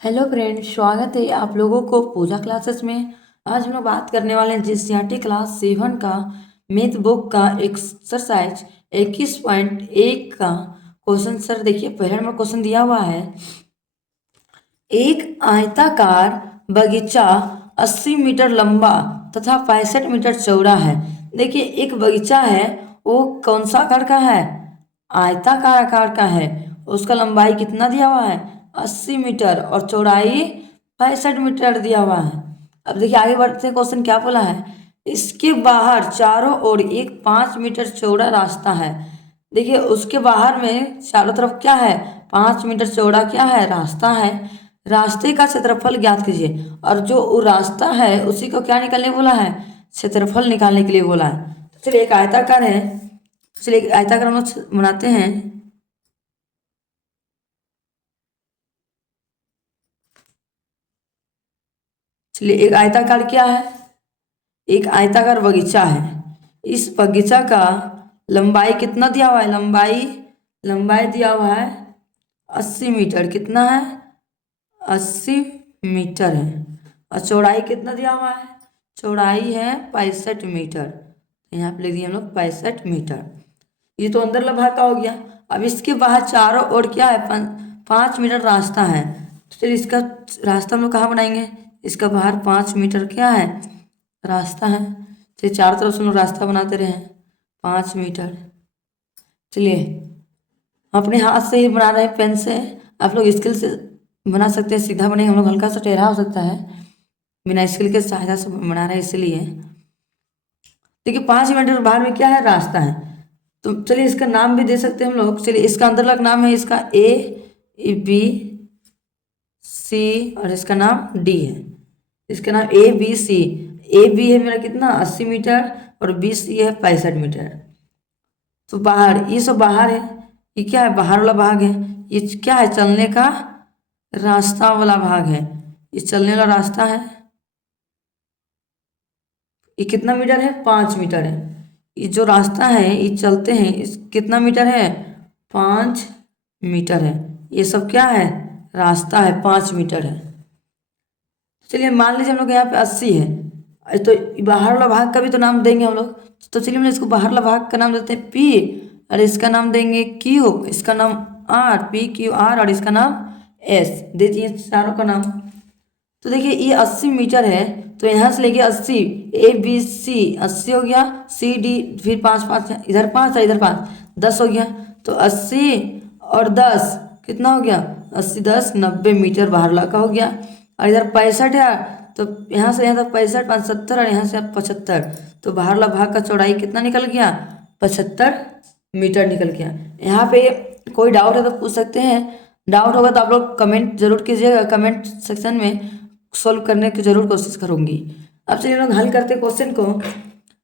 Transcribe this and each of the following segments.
Hello friends, स्वागत है आप लोगों को पूजा क्लासेस में। आज हम लोग बात करने वाले हैं जीसीईआरटी क्लास 7 का मैथ बुक का एक्सरसाइज 21.1 का क्वेश्चन। सर देखिए, पहले नंबर क्वेश्चन दिया हुआ है, एक आयताकार बगीचा 80 मीटर लंबा तथा 65 मीटर चौड़ा है। देखिए, एक बगीचा है, वो कौन सा आकार का है? आयताकार आकार का है। उसका लंबाई कितना दिया हुआ है? 80 मीटर और चौड़ाई 65 मीटर दिया हुआ है। अब देखिए आगे बढ़ते हैं, क्वेश्चन क्या बोला है, इसके बाहर चारों ओर एक 5 मीटर चौड़ा रास्ता है। देखिए उसके बाहर में चारों तरफ क्या है? 5 मीटर चौड़ा क्या है? रास्ता है। रास्ते का क्षेत्रफल ज्ञात कीजिए। और जो वो रास्ता है उसी को क्या निकालने बोला है? क्षेत्रफल निकालने के लिए बोला है। तो चलिए एक आयताकार है, चलिए एक आयताकार हम लोग बनाते हैं। चलिए एक आयताकार क्या है? एक आयताकार बगीचा है। इस बगीचा का लंबाई कितना दिया हुआ है? लंबाई लंबाई दिया हुआ है 80 मीटर। कितना है? 80 मीटर है। और चौड़ाई कितना दिया हुआ है? चौड़ाई है 65 मीटर। यहाँ पे लिख दिए हम लोग 65 मीटर। ये तो अंदर वाला भाग का हो गया। अब इसके बाहर चारों ओर क्या है? 5 मीटर रास्ता है। तो चलिए इसका रास्ता हम लोग कहाँ बनाएंगे? इसका बाहर 5 मीटर क्या है? रास्ता है। चलिए चारों तरफ से हम लोग रास्ता बनाते रहे, 5 मीटर। चलिए अपने हाथ से ही बना रहे हैं, पेन से। आप लोग स्केल से बना सकते हैं, सीधा बने। हम लोग हल्का सा टेढ़ा हो सकता है, बिना स्केल के सहायता से बना रहे हैं इसलिए। देखिए 5 मीटर बाहर में क्या है? रास्ता है। तो चलिए इसका नाम भी दे सकते हैं हम लोग। चलिए इसका अंदर का नाम है इसका A B C, और इसका नाम D है। इसका नाम ABC। AB है मेरा कितना? 80 मीटर, और BC है 65 मीटर। तो बाहर, ये सब बाहर है। ये क्या है? बाहर वाला भाग है। ये क्या है? चलने का रास्ता वाला भाग है। ये चलने वाला रास्ता है। ये कितना मीटर है? 5 मीटर है। ये जो रास्ता है, ये चलते हैं, इस कितना मीटर है? 5 मीटर है। ये सब क्या है? रास्ता है, 5 मीटर है। चलिए मान लीजिए हम लोग यहाँ पे 80 है, तो बाहर वाला भाग का भी तो नाम देंगे हम लोग। तो चलिए हम लोग इसको बाहर वाला भाग का नाम देते हैं P, और इसका नाम देंगे Q, इसका नाम R, PQR, और इसका नाम S। दे दिए चारों का नाम। तो देखिए ये 80 मीटर है, तो यहाँ से लेके 80, ABC 80 हो गया, CD फिर 5 5, इधर 5 और इधर 5, 10 हो गया। तो 80 और 10 कितना हो गया? 80 10 90 मीटर बाहर का हो गया। और इधर 65 है, तो यहाँ से यहाँ तक 65 75, और यहाँ से 75। तो बाहर वाला भाग का चौड़ाई कितना निकल गया? 75 मीटर निकल गया। यहाँ पे कोई डाउट है तो पूछ सकते हैं। डाउट होगा तो आप लोग कमेंट जरूर कीजिएगा, कमेंट सेक्शन में सॉल्व करने की जरूर कोशिश करूंगी। अब चलिए लोग हल करते क्वेश्चन को।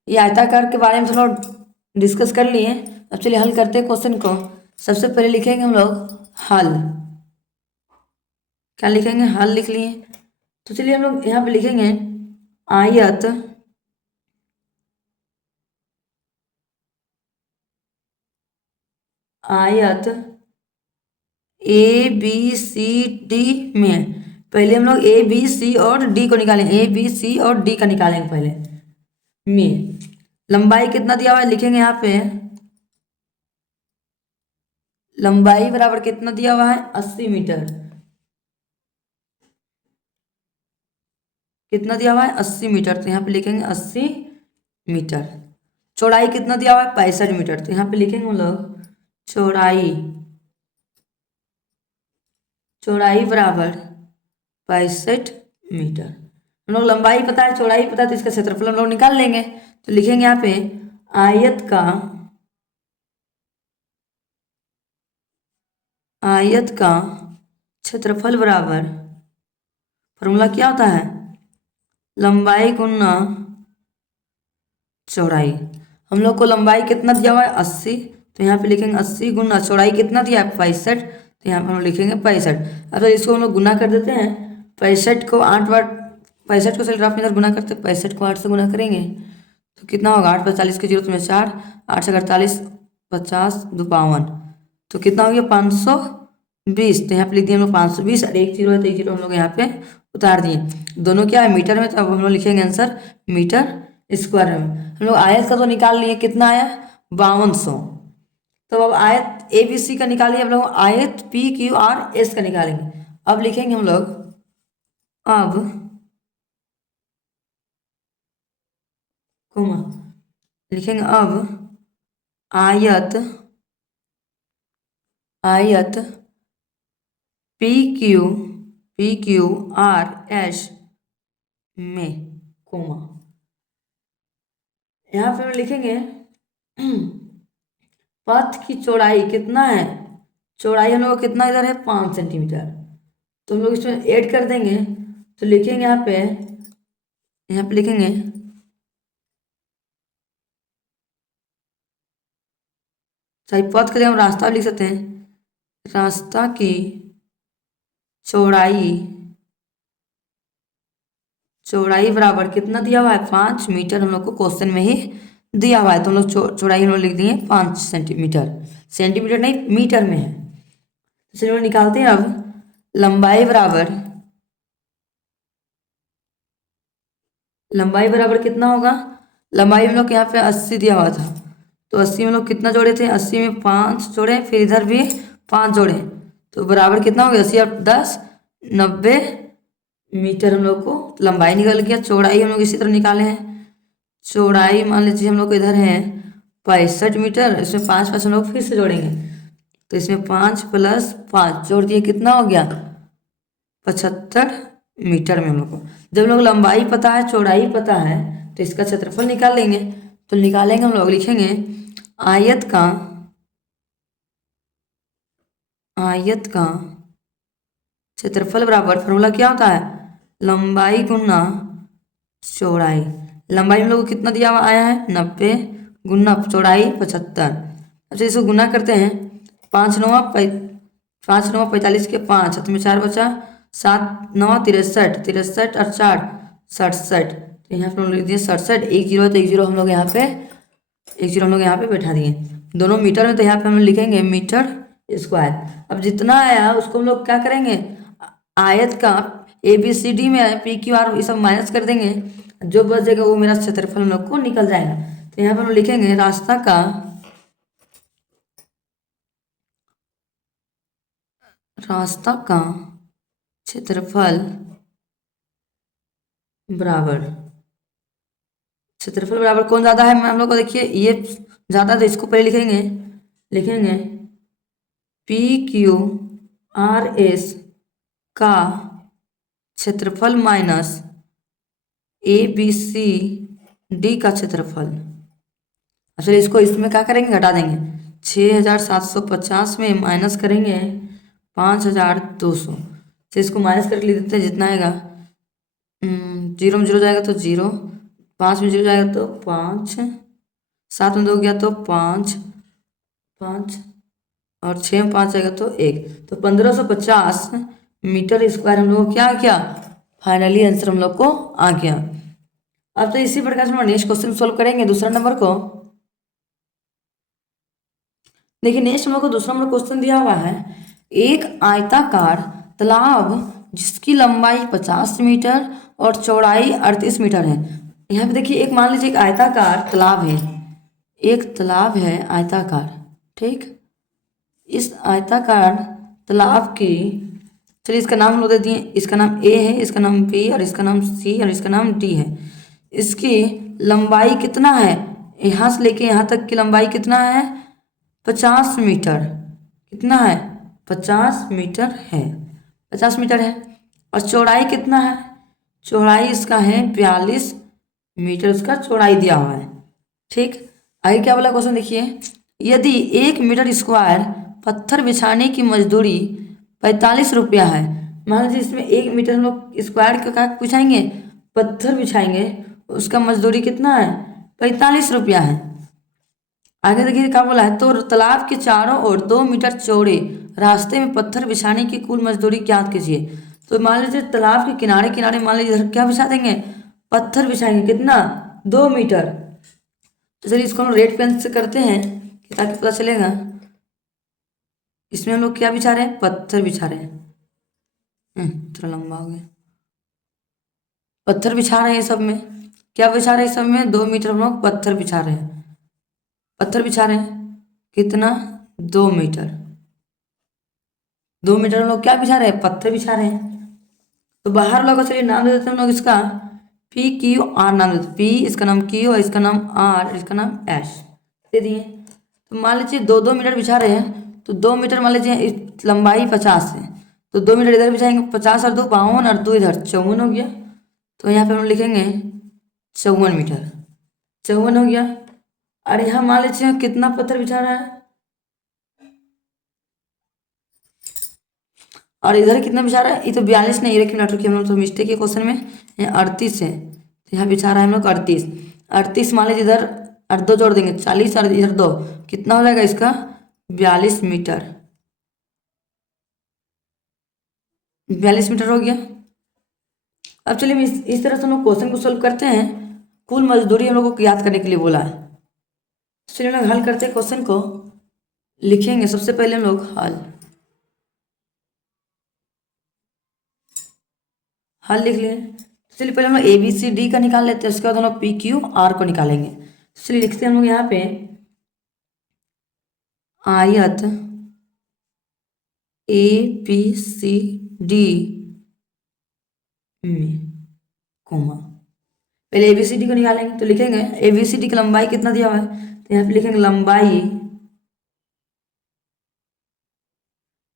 ये आयताकार के बारे में थोड़ा डिस्कस कर लिए। अब चलिए हल करते क्वेश्चन को। सबसे पहले लिखेंगे हम लोग हल। क्या लिखेंगे? हल लिख लिए। तो चलिए हम लोग यहाँ पे लिखेंगे आयत आयत ABCD में पहले हम लोग ABC और D को निकालेंगे। ABC और D का निकालेंगे पहले में। लंबाई कितना दिया हुआ है? लिखेंगे यहाँ पे लंबाई बराबर कितना दिया हुआ है? 80 मीटर। कितना दिया हुआ है? 80 मीटर। तो यहाँ पे लिखेंगे 80 मीटर। चौड़ाई कितना दिया हुआ है? 65 मीटर। तो यहाँ पे लिखेंगे हम लोग चौड़ाई चौड़ाई बराबर 65 मीटर। हम लोग लंबाई पता है, चौड़ाई पता है, तो इसका क्षेत्रफल हम लोग निकाल लेंगे। तो लिखेंगे यहाँ पे आयत का क्षेत्रफल बराबर, फॉर्मूला क्या होता है? लंबाई गुना चौड़ाई। हम लोग को लंबाई कितना दिया हुआ है? 80। तो यहाँ पे लिखेंगे 80 गुना चौड़ाई कितना दिया है? 65। तो यहाँ पे हम लिखेंगे 65। अब तो इसको हम लोग गुना कर देते हैं। 65 को 8 बार, 65 को चलिए रफ में इधर गुना करते हैं। 65 को 8 से गुना करेंगे तो कितना होगा? 8 45 की जरूरत में 4, 8 से 48, 50 2 52। तो कितना हो गया? 500 20, तो यहाँ पे लिख दिए हम लोग 520 और 1 जीरो है तो 1 जीरो हम लोग यहाँ पे उतार दिए। दोनों क्या है मीटर में, तो अब हम लोग लिखेंगे आंसर मीटर स्क्वायर में। हम लोग आयत का तो निकाल लिए, कितना आया 5200। तो अब आयत ए बी सी का निकालिए, हम लोग आयत पी क्यू आर एस का निकालेंगे। अब लिखेंगे हम लोग, अब कोमा लिखेंगे, अब आयत आयत पी क्यू आर एस में कोमा, यहाँ पे हम लिखेंगे पथ की चौड़ाई कितना है, चौड़ाई हम लोग कितना इधर है 5 सेंटीमीटर, तो हम लोग इसमें ऐड कर देंगे। तो लिखेंगे यहाँ पे लिखेंगे चाहे पथ के लिए हम रास्ता भी लिख सकते हैं, रास्ता की चौड़ाई बराबर कितना दिया हुआ है 5 मीटर, हम लोग को क्वेश्चन में ही दिया हुआ है, तो हम लोग चौड़ाई हम लोग लिख दिए 5 सेंटीमीटर, सेंटीमीटर नहीं मीटर में है। तो चलिए निकालते हैं। अब लंबाई बराबर कितना होगा, लंबाई हम लोग यहाँ पे 80 दिया हुआ था, तो 80 में लोग कितना जोड़े थे, 80 में 5 जोड़े, फिर इधर भी 5 जोड़े, तो बराबर कितना हो गया 80 और 10 90 मीटर हम लोग को लंबाई निकल गया। चौड़ाई हम लोग इसी तरह निकाले हैं, चौड़ाई मान लीजिए हम लोग को इधर है 65 मीटर, इसमें 5 5 हम लोग फिर से जोड़ेंगे, तो इसमें 5 + 5 जोड़ दिए, कितना हो गया 75 मीटर में हम लोग को। जब हम लोग लंबाई पता है चौड़ाई पता है तो इसका क्षेत्रफल निकाल लेंगे। तो निकालेंगे हम लोग, लिखेंगे आयत का क्षेत्रफल बराबर, फॉर्मूला क्या होता है लंबाई गुना चौड़ाई। लंबाई हम लोग को कितना दिया हुआ आया है 90 गुना चौड़ाई 75। अच्छा इसको गुना करते हैं, 5 9 45 के 5 हाथ में 4 बचा, 7 9 63 63 और 4 67, तो यहाँ पे हम लोग लिख दिए 67। 1 जीरो तो 1 जीरो हम लोग यहाँ पे 1 जीरो हम लोग यहाँ पे बैठा दिए, दोनों मीटर में, तो यहाँ पे हम लिखेंगे मीटर स्क्वायर। अब जितना आया उसको हम लोग क्या करेंगे, आयत का ए बी सी डी में पी क्यू आर ये सब माइनस कर देंगे, जो बचेगा वो मेरा क्षेत्रफल हम लोग को निकल जाएगा। तो यहाँ पर हम लिखेंगे रास्ता का क्षेत्रफल बराबर, क्षेत्रफल बराबर कौन ज़्यादा है हम लोग को, देखिए ये ज़्यादा, तो इसको पहले लिखेंगे पी क्यू आर एस का क्षेत्रफल minus A B C D का क्षेत्रफल। अच्छा इसको इसमें क्या करेंगे, घटा देंगे, 6750 में माइनस करेंगे 5200, तो इसको माइनस करके लिख देते हैं, जितना आएगा 0 में 0 जाएगा तो 0, 5 में 0 जाएगा तो 5, 7 में 2 गया तो 5 5 और 6 में 5 जाएगा तो 1, तो 1550 मीटर स्क्वायर हम लोग को क्या आ गया, फाइनली आंसर हम लोग को आ गया। अब तो इसी प्रकार से हम नेक्स्ट क्वेश्चन सोल्व करेंगे दूसरा नंबर को। देखिए नेक्स्ट हम लोग को दूसरा नंबर क्वेश्चन दिया हुआ है, एक आयताकार तालाब जिसकी लंबाई 50 मीटर और चौड़ाई 38 मीटर है। यहाँ पे देखिए एक मान लीजिए एक आयताकार तालाब है, एक तालाब है आयताकार, ठीक, इस आयताकार तालाब की, चलिए इसका नाम हम लोग दे दिए, इसका नाम ए है, इसका नाम बी और इसका नाम सी और इसका नाम डी है। इसकी लंबाई कितना है, यहाँ से लेके यहाँ तक की लंबाई कितना है 50 मीटर, कितना है 50 मीटर है, 50 मीटर है। और चौड़ाई कितना है, चौड़ाई इसका है 42 मीटर, उसका चौड़ाई दिया हुआ है, ठीक। आगे क्या बोला क्वेश्चन देखिए, यदि 1 मीटर स्क्वायर पत्थर बिछाने की मजदूरी 45 रुपया है, मान लीजिए इसमें 1 मीटर हम लोग स्क्वायर का क्या बिछाएंगे, पत्थर बिछाएंगे, उसका मजदूरी कितना है 45 रुपया है। आगे देखिए क्या बोला है, तो तालाब के चारों ओर 2 मीटर चौड़े रास्ते में पत्थर बिछाने की कुल मजदूरी ज्ञात कीजिए। तो मान लीजिए तालाब के किनारे किनारे मान लीजिए इधर क्या बिछा देंगे, पत्थर बिछाएंगे, कितना 2 मीटर। तो चलिए इसको हम रेड पेन से करते हैं ताकि पता चलेगा, इसमें हम लोग क्या बिछा रहे हैं, पत्थर बिछा रहे हैं। थोड़ा लंबा हो गया। पत्थर बिछा रहे हैं सब में। क्या बिछा रहे हैं सब में, 2 मीटर हम लोग पत्थर बिछा रहे हैं। पत्थर बिछा रहे हैं कितना, 2 मीटर। 2 मीटर हम लोग क्या बिछा रहे हैं, पत्थर बिछा रहे हैं। तो बाहर वाला को चलिए नाम दे देते हैं हम लोग इसका PQR नाम देते हैं। P इसका नाम Q और इसका नाम R, इसका नाम S दे दिए। तो मान लीजिए 2-2 मीटर बिछा रहे हैं, तो 2 मीटर मान लीजिए लंबाई 50 है, तो 2 मीटर इधर बिछाएंगे, 50 और 2 52 और 2 इधर 54 हो गया। तो यहाँ पे हम लिखेंगे 54 मीटर, 54 हो गया। और यहाँ मान लीजिए कितना पत्थर बिछा रहा है, और इधर कितना बिछा रहा है, ये तो 42 नहीं, 1 मिनट रुकिए, हम लोग तो मिस्टेक है क्वेश्चन में, यहाँ 38 है, तो यहाँ बिछा रहा है हम लोग 38 मान लीजिए इधर, और 2 जोड़ देंगे 40 और इधर 2, कितना हो जाएगा इसका, 42 मीटर। 42 मीटर हो गया। अब चलिए इस तरह से हम लोग क्वेश्चन को सोल्व करते हैं। कुल मजदूरी हम लोग को याद करने के लिए बोला है। चलिए हम लोग हल करते हैं क्वेश्चन को। लिखेंगे सबसे पहले हम लोग हल लिख लिए। चलिए पहले हम लोग ABCD का निकाल लेते हैं, उसके बाद हम लोग PQR को निकालेंगे। चलिए लिखते हैं हम लोग यहाँ पे आयत ABCD में कोमा, पहले ABCD को निकालेंगे। तो लिखेंगे ABCD की लंबाई कितना दिया हुआ है, तो यहाँ पे लिखेंगे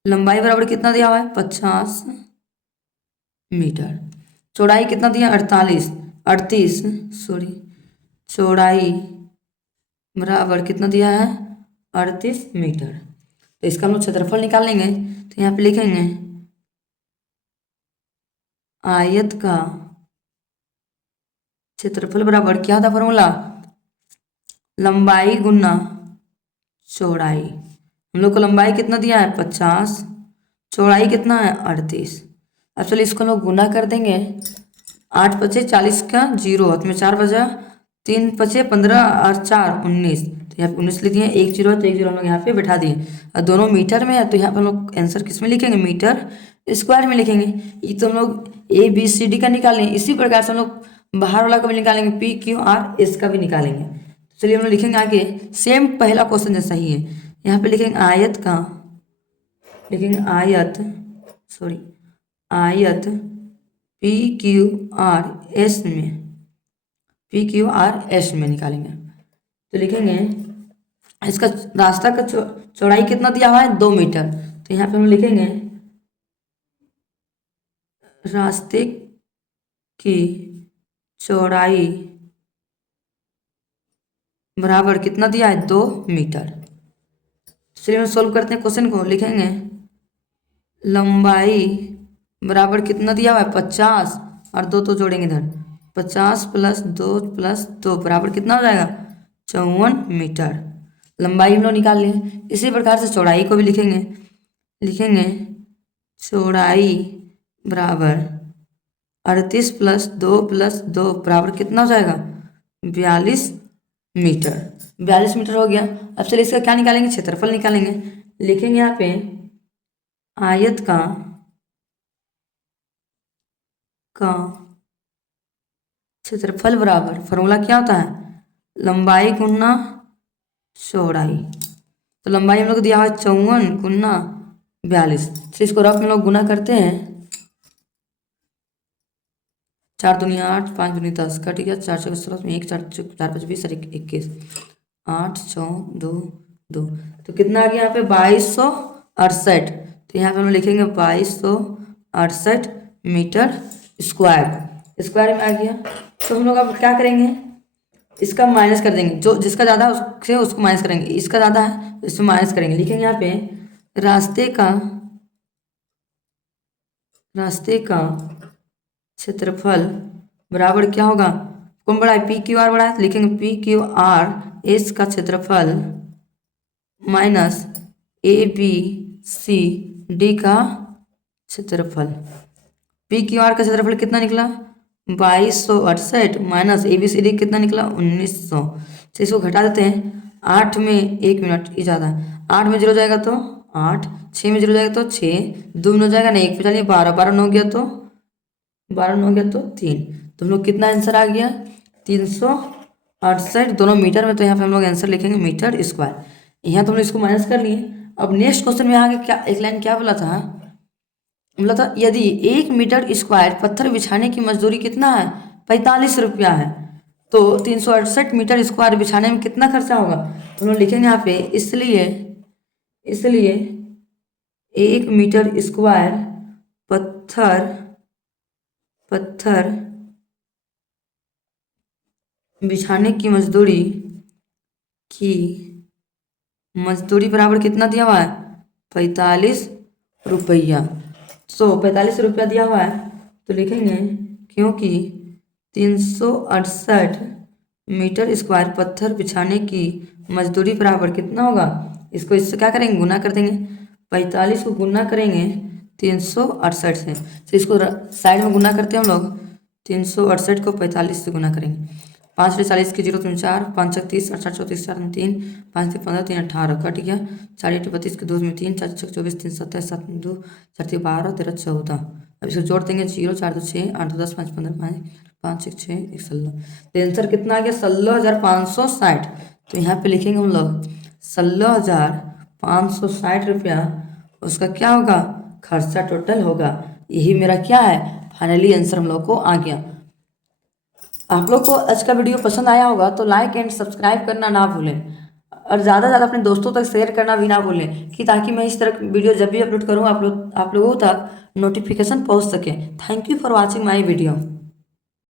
लंबाई बराबर कितना दिया हुआ है, 50 मीटर। चौड़ाई कितना दिया, 38 सॉरी, चौड़ाई बराबर कितना दिया है, 38 मीटर। तो इसका हम लोग क्षेत्रफल निकालेंगे। तो यहाँ पे लिखेंगे आयत का क्षेत्रफल बराबर क्या था फॉर्मूला, लंबाई गुना चौड़ाई। हम लोग को लंबाई कितना दिया है, 50, चौड़ाई कितना है, 38। अब चलिए इसको लोग गुना कर देंगे। 8 पचे 40 का 0 हाथ में 4 बजा, 3 पचे 15 और 4 19, तो यहाँ पे 19 लिख दिए। 1 0 तो 1 0 हम लोग यहाँ पे बैठा दिए, और दोनों मीटर में है, तो यहाँ पे हम लोग आंसर किस में लिखेंगे, मीटर स्क्वायर में लिखेंगे। ये तो हम लोग ABCD का निकालें, इसी प्रकार से हम लोग बाहर वाला का भी निकालेंगे, PQRS का भी निकालेंगे। चलिए हम लोग लिखेंगे आगे, सेम पहला क्वेश्चन जैसा ही है। यहाँ पे लिखेंगे आयत PQRS में निकालेंगे। तो लिखेंगे इसका रास्ता का चौड़ाई कितना दिया हुआ है, 2 मीटर। तो यहाँ पे हम लिखेंगे रास्ते की चौड़ाई बराबर कितना दिया है, 2 मीटर। चलिए हम सोल्व करते हैं क्वेश्चन को। लिखेंगे लंबाई बराबर कितना दिया हुआ है, 50 और 2 तो जोड़ेंगे इधर, 50 + 2 बराबर कितना हो जाएगा, 54 मीटर। लंबाई हम लोग निकाल लें। इसी प्रकार से चौड़ाई को भी लिखेंगे चौड़ाई बराबर 38 + 2 बराबर कितना हो जाएगा, 42 मीटर। 42 मीटर हो गया। अब चलिए इसका क्या निकालेंगे, क्षेत्रफल निकालेंगे। लिखेंगे यहाँ पे आयत का क्षेत्रफल बराबर, फॉर्मूला क्या होता है, लंबाई गुना चौड़ाई। तो लंबाई हम लोग को दिया हुआ है 54 गुना 42। तो इसको रफ में लोग गुना करते हैं। 4 दूनी 8, 5 दूनी 10 का, ठीक है, 4 चौके 16 में 1, 4 5 20 और 21, 8 6 2 2, तो कितना आ गया यहाँ पे, 2268। तो यहाँ पे हम लिखेंगे 2268 मीटर स्क्वायर में आ गया। तो हम लोग अब क्या करेंगे, इसका माइनस कर देंगे, जो जिसका ज़्यादा है उससे उसको माइनस करेंगे, इसका ज़्यादा है तो इसमें माइनस करेंगे। लिखेंगे यहाँ पे रास्ते का क्षेत्रफल बराबर क्या होगा, कौन बड़ा है, PQR बड़ा है, तो लिखेंगे PQRS का क्षेत्रफल माइनस ABCD का क्षेत्रफल। PQR का क्षेत्रफल कितना निकला, 2268 माइनस ABCD कितना निकला, 1900। तो इसको घटा देते हैं, 8 में 1 मिनट ही ज़्यादा है, 8 में 0 जाएगा तो 8, 6 में 0 जाएगा तो 6, 2 में हो जाएगा नहीं, 1 पे चलिए 12, 12 में हो गया तो 3। तो हम लोग कितना आंसर आ गया 368 दोनों मीटर में, तो यहाँ पे हम लोग आंसर लिखेंगे मीटर स्क्वायर। यहाँ तो हम लोग इसको माइनस कर लिए। अब नेक्स्ट क्वेश्चन में आगे क्या एक लाइन क्या बोला था यदि 1 मीटर स्क्वायर पत्थर बिछाने की मजदूरी कितना है 45 रुपया है, तो 368 मीटर स्क्वायर बिछाने में कितना खर्चा होगा। तो हम लोग लिखेंगे यहाँ पे इसलिए 1 मीटर स्क्वायर पत्थर बिछाने की मजदूरी बराबर कितना दिया हुआ है 45 रुपया। तो 45 रुपया दिया हुआ है तो लिखेंगे क्योंकि 368 मीटर स्क्वायर पत्थर बिछाने की मजदूरी बराबर कितना होगा, इसको इससे क्या करेंगे गुना कर देंगे, 45 को गुना करेंगे 368 से, तो इसको साइड में गुना करते हैं हम लोग, 368 को 45 से गुना करेंगे, 5 से 40 की 0 3 4, 5 6 30, 8 7 34 4 3, 5 से 15 3 18 कट गया, 4 8 32 के 2 में 3, 4 6 24 3 27 7 2 4 3 12 13 14। अब इसको जोड़ देंगे 0 4 2 6 8 2 10 5 15 5 6 6 1 16। तो आंसर कितना आ गया 16,560। तो यहाँ पे लिखेंगे हम लोग 16,560 रुपया उसका क्या होगा खर्चा टोटल होगा। यही मेरा क्या है फाइनली आंसर हम लोग को आ गया। आप लोग को आज का वीडियो पसंद आया होगा तो लाइक एंड सब्सक्राइब करना ना भूलें और ज़्यादा से ज़्यादा अपने दोस्तों तक शेयर करना भी ना भूलें कि ताकि मैं इस तरह की वीडियो जब भी अपलोड करूँ आप लोगों तक नोटिफिकेशन पहुँच सके। Thank you for watching my video.